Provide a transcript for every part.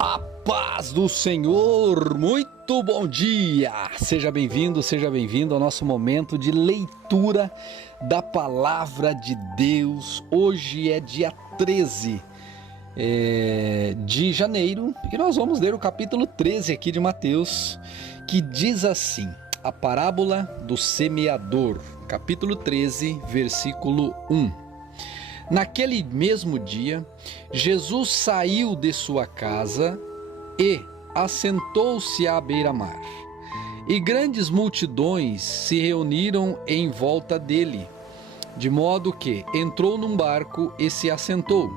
A paz do Senhor, muito bom dia! Seja bem-vindo ao nosso momento de leitura da Palavra de Deus. Hoje é dia 13 de janeiro e nós vamos ler o capítulo 13 aqui de Mateus, que diz assim, a parábola do semeador, capítulo 13, versículo 1. Naquele mesmo dia, Jesus saiu de sua casa e assentou-se à beira-mar. E grandes multidões se reuniram em volta dele, de modo que entrou num barco e se assentou.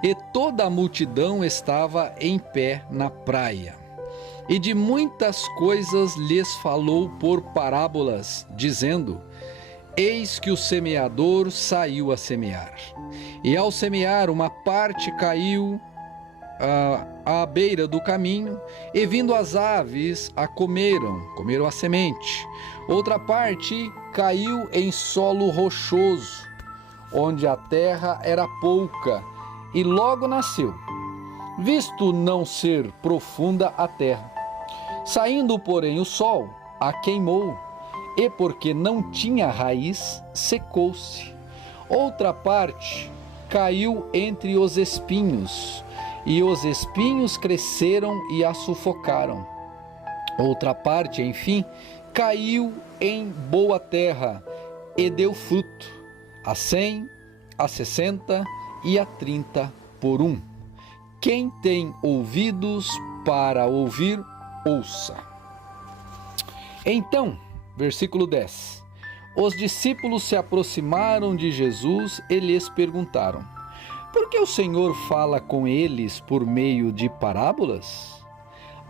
E toda a multidão estava em pé na praia. E de muitas coisas lhes falou por parábolas, dizendo: Eis que o semeador saiu a semear. E ao semear, uma parte caiu à beira do caminho, e vindo as aves a comeram a semente. Outra parte caiu em solo rochoso, onde a terra era pouca, e logo nasceu, visto não ser profunda a terra. Saindo, porém, o sol a queimou, e porque não tinha raiz, secou-se. Outra parte caiu entre os espinhos, e os espinhos cresceram e a sufocaram. Outra parte, enfim, caiu em boa terra, e deu fruto, a 100, a 60 e a 30 por um. Quem tem ouvidos para ouvir, ouça. Então, versículo 10. Os discípulos se aproximaram de Jesus e lhes perguntaram: Por que o Senhor fala com eles por meio de parábolas?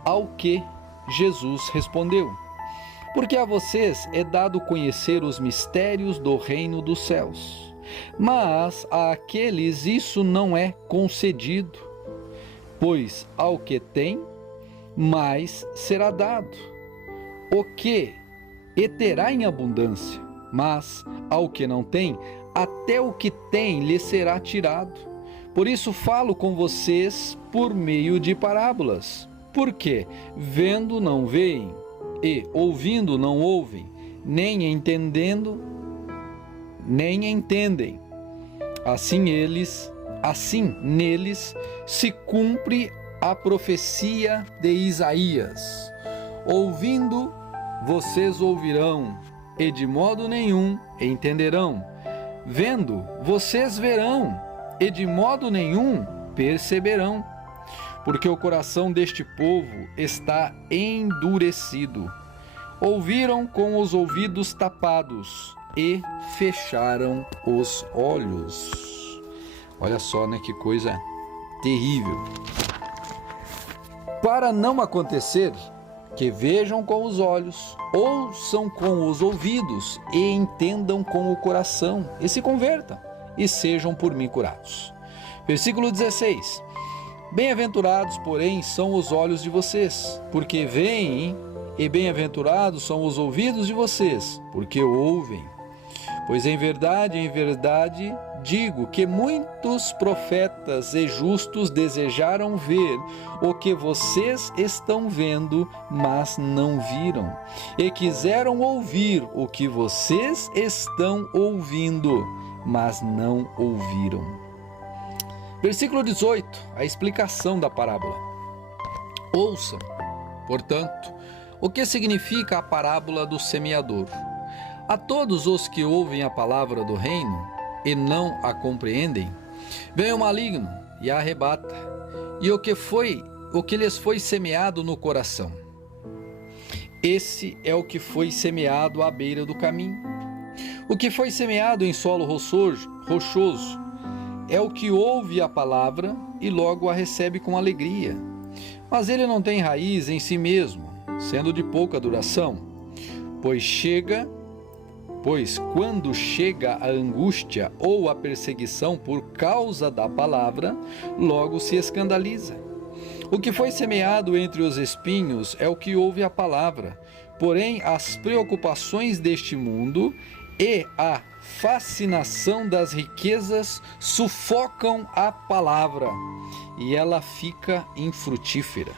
Ao que Jesus respondeu: Porque a vocês é dado conhecer os mistérios do reino dos céus, mas àqueles isso não é concedido. Pois ao que tem, mais será dado, o que e terá em abundância, mas ao que não tem, até o que tem lhe será tirado. Por isso falo com vocês por meio de parábolas, porque vendo não veem, e ouvindo não ouvem, nem entendendo, nem entendem. Assim neles se cumpre a profecia de Isaías: Ouvindo, vocês ouvirão, e de modo nenhum entenderão. Vendo, vocês verão, e de modo nenhum perceberão. Porque o coração deste povo está endurecido. Ouviram com os ouvidos tapados e fecharam os olhos. Olha só, né? Que coisa terrível. Para não acontecer que vejam com os olhos, ouçam com os ouvidos e entendam com o coração e se convertam e sejam por mim curados. Versículo 16. Bem-aventurados, porém, são os olhos de vocês, porque veem, e bem-aventurados são os ouvidos de vocês, porque ouvem. Pois em verdade, digo que muitos profetas e justos desejaram ver o que vocês estão vendo, mas não viram, e quiseram ouvir o que vocês estão ouvindo, mas não ouviram. Versículo 18, a explicação da parábola. Ouçam, portanto, o que significa a parábola do semeador. A todos os que ouvem a palavra do reino e não a compreendem, vem o maligno e a arrebata, e o que lhes foi semeado no coração. Esse é o que foi semeado à beira do caminho. O que foi semeado em solo rochoso é o que ouve a palavra e logo a recebe com alegria. Mas ele não tem raiz em si mesmo, sendo de pouca duração, pois quando chega a angústia ou a perseguição por causa da palavra, logo se escandaliza. O que foi semeado entre os espinhos é o que ouve a palavra, porém as preocupações deste mundo e a fascinação das riquezas sufocam a palavra e ela fica infrutífera.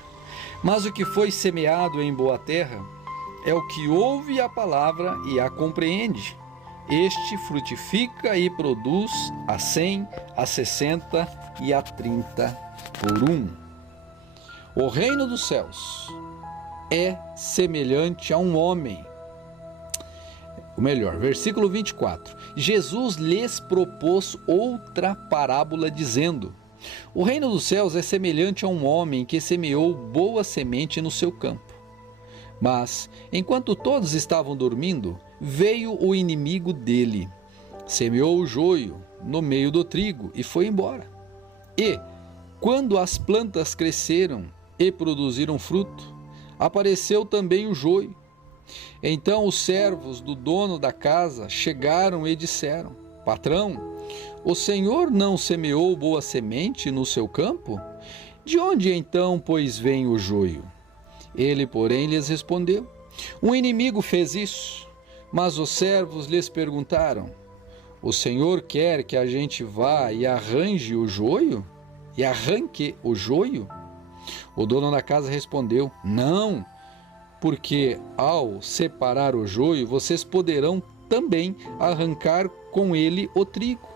Mas o que foi semeado em boa terra é o que ouve a palavra e a compreende. Este frutifica e produz a 100, a 60 e a 30 por 1. O reino dos céus é semelhante a um homem. O melhor, versículo 24. Jesus lhes propôs outra parábola, dizendo: o reino dos céus é semelhante a um homem que semeou boa semente no seu campo. Mas, enquanto todos estavam dormindo, veio o inimigo dele, semeou o joio no meio do trigo e foi embora. E, quando as plantas cresceram e produziram fruto, apareceu também o joio. Então os servos do dono da casa chegaram e disseram: patrão, o senhor não semeou boa semente no seu campo? De onde então, pois, vem o joio? Ele, porém, lhes respondeu: um inimigo fez isso. Mas os servos lhes perguntaram: o senhor quer que a gente vá e arranque o joio? O dono da casa respondeu: não, porque ao separar o joio, vocês poderão também arrancar com ele o trigo.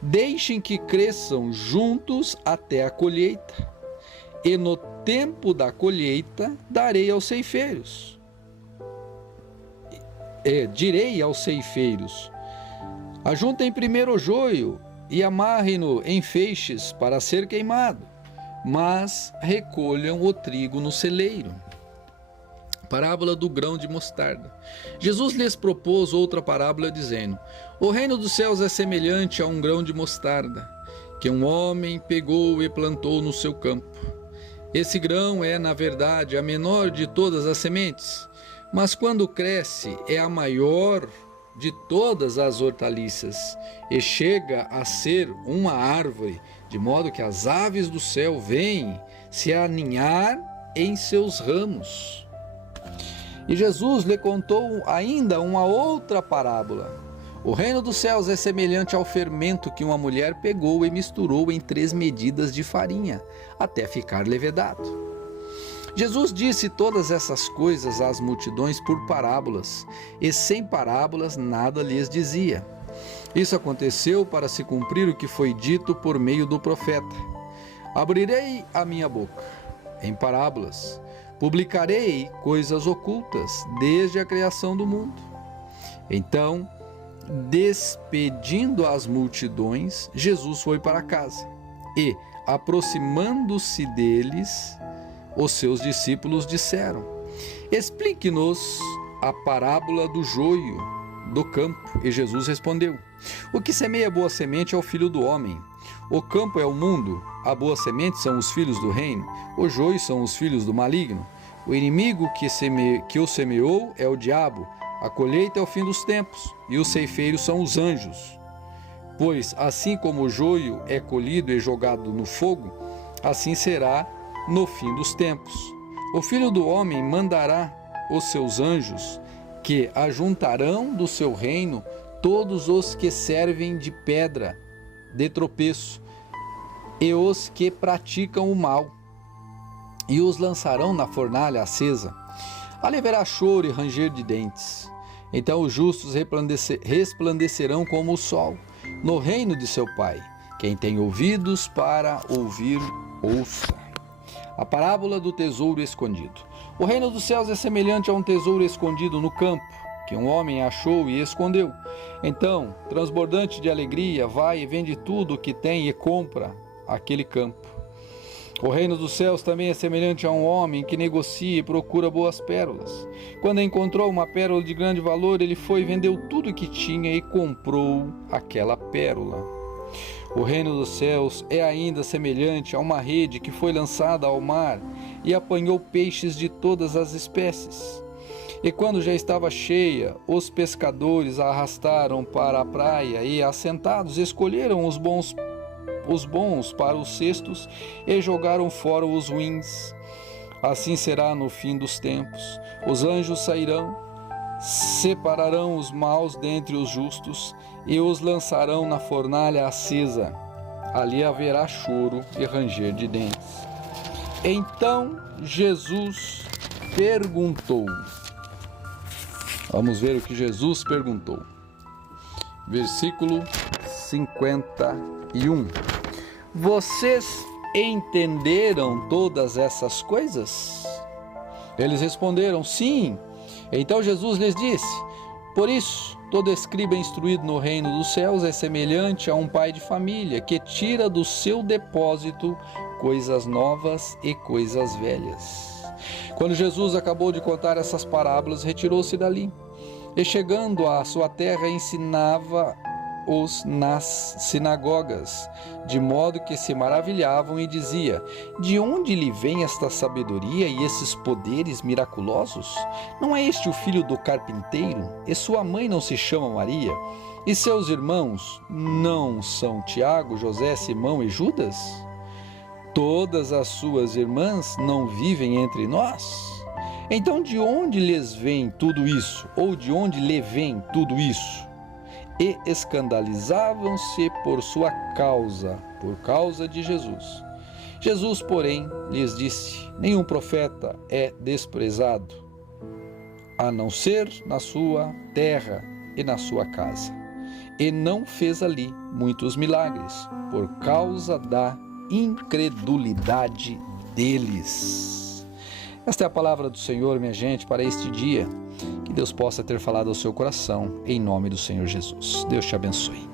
Deixem que cresçam juntos até a colheita, e no tempo da colheita darei aos ceifeiros. Direi aos ceifeiros: ajuntem primeiro o joio e amarrem-no em feixes para ser queimado, mas recolham o trigo no celeiro. Parábola do grão de mostarda. Jesus lhes propôs outra parábola, dizendo: o reino dos céus é semelhante a um grão de mostarda, que um homem pegou e plantou no seu campo. Esse grão é, na verdade, a menor de todas as sementes, mas quando cresce é a maior de todas as hortaliças e chega a ser uma árvore, de modo que as aves do céu vêm se aninhar em seus ramos. E Jesus lhe contou ainda uma outra parábola. O reino dos céus é semelhante ao fermento que uma mulher pegou e misturou em 3 medidas de farinha, até ficar levedado. Jesus disse todas essas coisas às multidões por parábolas, e sem parábolas nada lhes dizia. Isso aconteceu para se cumprir o que foi dito por meio do profeta: abrirei a minha boca em parábolas, publicarei coisas ocultas desde a criação do mundo. Então, despedindo as multidões, Jesus foi para casa e, aproximando-se deles, os seus discípulos disseram: explique-nos a parábola do joio do campo. E Jesus respondeu: o que semeia boa semente é o filho do homem. O campo é o mundo, a boa semente são os filhos do reino, o joio são os filhos do maligno. O inimigo que o semeou é o diabo, a colheita é o fim dos tempos, e os ceifeiros são os anjos. Pois assim como o joio é colhido e jogado no fogo, assim será no fim dos tempos. O Filho do Homem mandará os seus anjos, que ajuntarão do seu reino todos os que servem de pedra de tropeço e os que praticam o mal, e os lançarão na fornalha acesa. Ali haverá choro e ranger de dentes. Então os justos resplandecerão como o sol no reino de seu Pai. Quem tem ouvidos para ouvir, ouça. A parábola do tesouro escondido. O reino dos céus é semelhante a um tesouro escondido no campo, que um homem achou e escondeu. Então, transbordante de alegria, vai e vende tudo o que tem e compra aquele campo. O reino dos céus também é semelhante a um homem que negocia e procura boas pérolas. Quando encontrou uma pérola de grande valor, ele foi e vendeu tudo o que tinha e comprou aquela pérola. O reino dos céus é ainda semelhante a uma rede que foi lançada ao mar e apanhou peixes de todas as espécies. E quando já estava cheia, os pescadores a arrastaram para a praia e, assentados, escolheram os bons para os cestos e jogaram fora os ruins. Assim será no fim dos tempos. Os anjos sairão, separarão os maus dentre os justos e os lançarão na fornalha acesa. Ali haverá choro e ranger de dentes. Então Jesus perguntou. Vamos ver o que Jesus perguntou. Versículo 51. Vocês entenderam todas essas coisas? Eles responderam, sim. Então Jesus lhes disse, por isso, todo escriba instruído no reino dos céus é semelhante a um pai de família que tira do seu depósito coisas novas e coisas velhas. Quando Jesus acabou de contar essas parábolas, retirou-se dali e, chegando à sua terra, ensinava-os nas sinagogas, de modo que se maravilhavam e dizia, de onde lhe vem esta sabedoria e esses poderes miraculosos? Não é este o filho do carpinteiro? E sua mãe não se chama Maria? E seus irmãos não são Tiago, José, Simão e Judas? Todas as suas irmãs não vivem entre nós? Então de onde lhes vem tudo isso? Ou de onde lhe vem tudo isso? E escandalizavam-se por sua causa, por causa de Jesus. Jesus, porém, lhes disse, nenhum profeta é desprezado, a não ser na sua terra e na sua casa. E não fez ali muitos milagres, por causa da incredulidade deles. Esta é a palavra do Senhor, minha gente, para este dia. Que Deus possa ter falado ao seu coração, em nome do Senhor Jesus. Deus te abençoe.